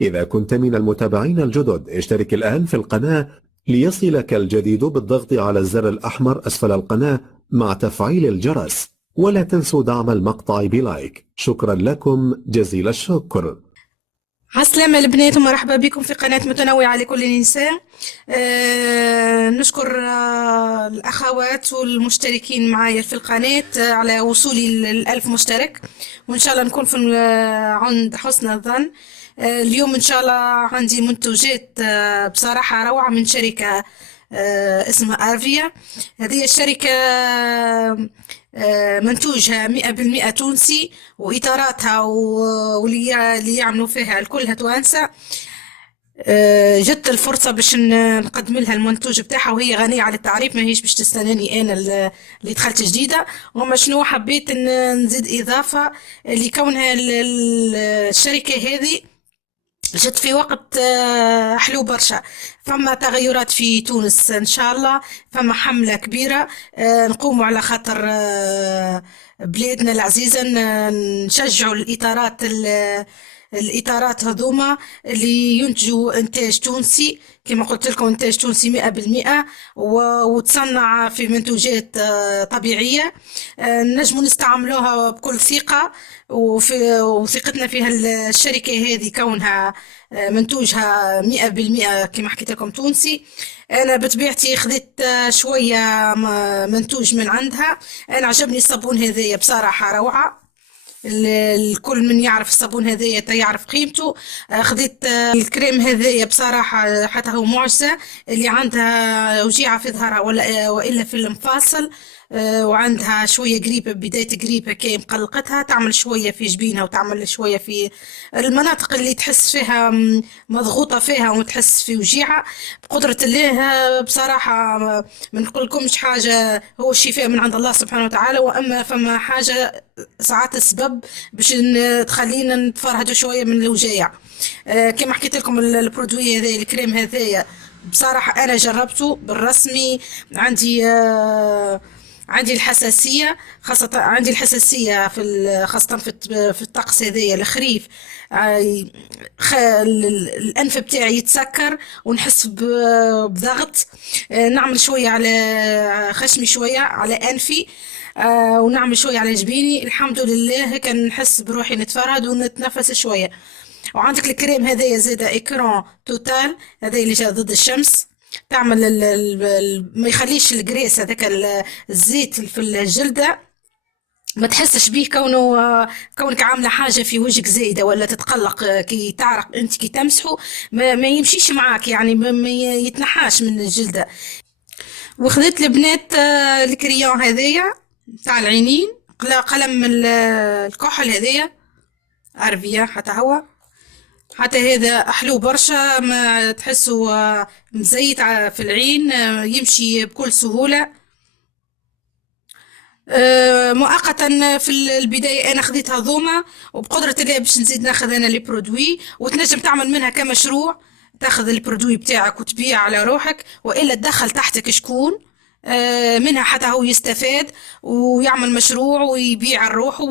إذا كنت من المتابعين الجدد اشترك الآن في القناة ليصلك الجديد بالضغط على الزر الأحمر أسفل القناة مع تفعيل الجرس، ولا تنسوا دعم المقطع بلايك. شكرا لكم جزيل الشكر. عسلامة البنات ومرحبا بكم في قناة متنوعة لكل نساء. نشكر الأخوات والمشتركين معايا في القناة على وصولي ل1000 مشترك، وإن شاء الله نكون في عند حسن الظن. اليوم إن شاء الله عندي منتوجات بصراحة روعة من شركة اسمها آرفيا. هذه الشركة منتوجها 100% تونسي، وإطاراتها واللي يعملوا فيها الكلها توانسة. جت الفرصة باش نقدم لها المنتوج بتاعها، وهي غنية على التعريف، ما هيش باش تستناني أنا اللي دخلت جديدة. وما شنو حبيت نزيد إضافة لكونها الشركة هذه جت في وقت حلو برشا. فما تغيرات في تونس إن شاء الله، فما حملة كبيرة نقوموا على خاطر بلادنا العزيزة، نشجعوا الإطارات هذوما اللي ينتجوا إنتاج تونسي، كما قلت لكم إنتاج تونسي 100%، وتصنع في منتوجات طبيعية نجموا نستعملوها بكل ثقة. وثقتنا في الشركة هذه كونها منتوجها 100% كما حكيت لكم تونسي. أنا بطبيعتي خذيت شوية منتوج من عندها. أنا عجبني الصابون هذايا بصراحة روعة، الكل من يعرف الصابون هذايا يعرف قيمته. خذيت الكريم هذايا بصراحة حتى هو معجزة، اللي عندها وجيعة في ظهرها وإلا في المفاصل، وعندها شوية قريبة، بداية قريبة كي مقلقتها، تعمل شوية في جبينها وتعمل شوية في المناطق اللي تحس فيها مضغوطة فيها وتحس في وجيعة. بقدرة الله بصراحة ما نقولكمش حاجة، هو الشفاء من عند الله سبحانه وتعالى، وأما فما حاجة ساعات السبب باش تخلينا نتفرهدوا شوية من الوجايع. كما حكيت لكم البرودوي هذا الكريم هذايا بصراحة أنا جربته بالرسمي. عندي الحساسية، خاصة عندي الحساسية خاصة في الطقس هذايا الخريف. الأنف بتاعي يتسكر ونحس بضغط. نعمل شوية على خشمي، شوية على أنفي، ونعمل شوية على جبيني. الحمد لله هيك نحس بروحي نتفرد ونتنفس شوية. وعندك الكريم هذايا زيادة إكران توتال، هذا اللي جا ضد الشمس، تعمل ما يخليش الجريس هذاك الزيت في الجلدة ما تحسش بيه، كونك عاملة حاجة في وجهك زايدة ولا تتقلق كي تعرق انت كي تمسحه، ما يمشيش معاك، يعني ما يتنحاش من الجلدة. وخذت البنات الكريون هذايا تاع العينين، قلم الكحل هذايا عربية، حتى هذا أحلو برشا، ما تحسوا مزيت في العين، يمشي بكل سهولة. مؤقتا في البداية أنا خذيتها ضومة، وبقدرة الله باش نزيد ناخذ أنا لي برودوي، وتنجم تعمل منها كمشروع، تاخذ البرودوي بتاعك وتبيع على روحك، وإلا تدخل تحتك شكون منها حتى هو يستفاد ويعمل مشروع ويبيع على روحه،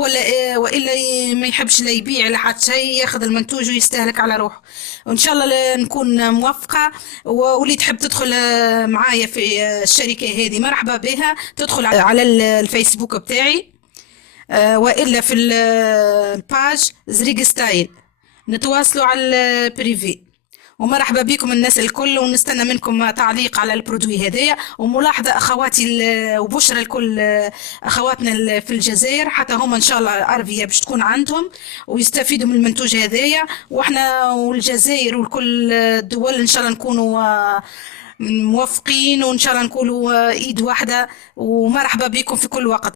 وإلا ما يحبش لا يبيع لحد شيء، ياخذ المنتوج ويستهلك على روحه. وإن شاء الله نكون موفقة. واللي تحب تدخل معايا في الشركة هذه مرحبا بها، تدخل على الفيسبوك بتاعي، وإلا في الباج زريق ستايل، نتواصلوا على البريفي. ومرحبا بكم الناس الكل، ونستنى منكم تعليق على البرودوي هذايا، وملاحظة أخواتي وبشرى الكل أخواتنا في الجزائر، حتى هم إن شاء الله أرفيا باش تكون عندهم ويستفيدوا من المنتوج هذايا، وإحنا والجزائر وكل الدول إن شاء الله نكونوا موفقين، وإن شاء الله نكونوا إيد واحدة. ومرحبا بكم في كل وقت.